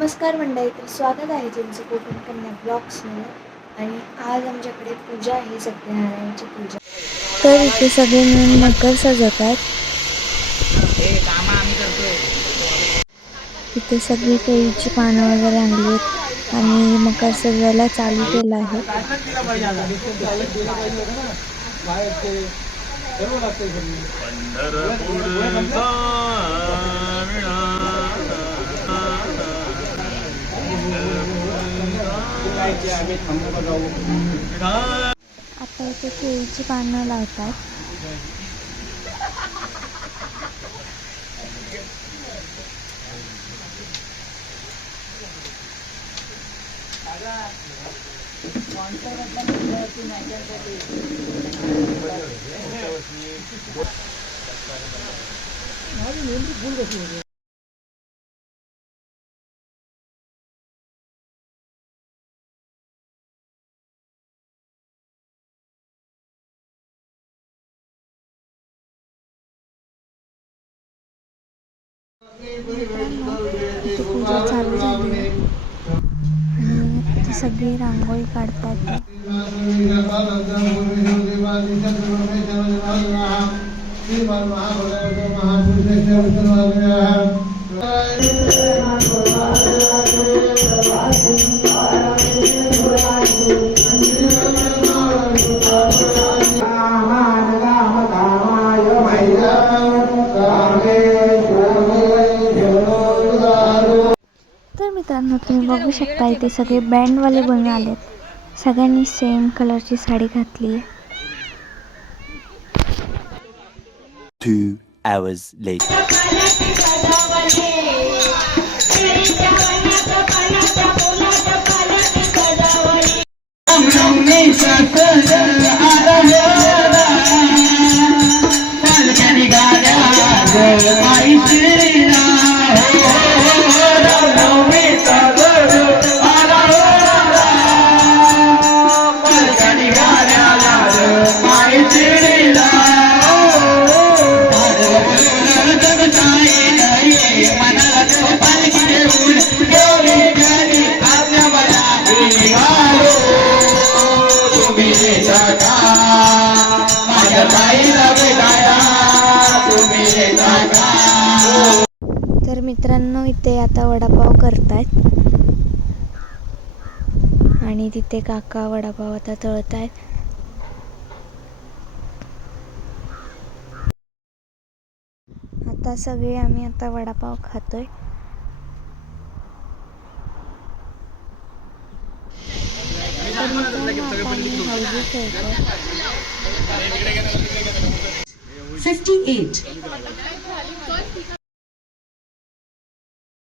नमस्कार मंडळी, तर स्वागत आहे तुमचं कोकण कन्या ब्लॉग्समध्ये. आणि आज आमच्याकडे पूजा आहे, सत्यनारायणची पूजा. तर इथे सगळे मिळून मकर सजवतात. इथे सगळी केळीची पानं वगैरे आणली आहेत आणि मकर सजवायला चालू केलं आहे. आता इथे केळीची पानं लावतात. इथे पूजा चालू झाली आहे आणि सगळी रांगोळी काढतात. तर मित्रांनो, तुम्ही बघू शकता इथे सगळे बँडवाले बनून आलेत. सगळ्यांनी सेम कलरची साडी घातली. 2 hours later. तर मित्रांनो, इथे आता वडापाव करतायत आणि तिथे काका वडापाव आता तळत आहेत. आता सगळे आम्ही आता वडापाव खातोय. तर मित्रांनो, आता आम्ही हौजी खेळतोय. 58